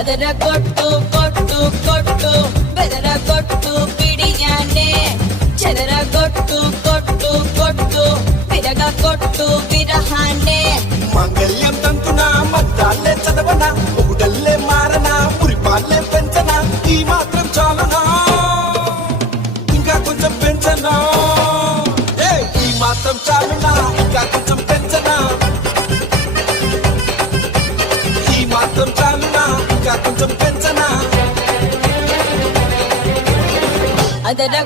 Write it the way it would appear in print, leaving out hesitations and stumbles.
ಅದರ ಕೊಟ್ಟು ಕೊಟ್ಟು ಕೊಟ್ಟು ಬೆದರ ಕೊಟ್ಟು ಬಿಡಿಯಾನೆ ಜನರ ಕೊಟ್ಟು ಕೊಟ್ಟು ಕೊಟ್ಟು విరగ కొట్టు విరహానే మంగళ్యం తంతున మద్దాలే చదవన ఒకడల్లే మారన మురిపాలే పెంచన ఈ మాత్రం చాలునా ఇంకా కొంచెం పెంచనా ఈ మాత్రం చాలునా ఇంకా కొంచెం పెంచనా ఈ మాత్రం చాలునా ఇంకా కొంచెం పెంచనా ಅದರ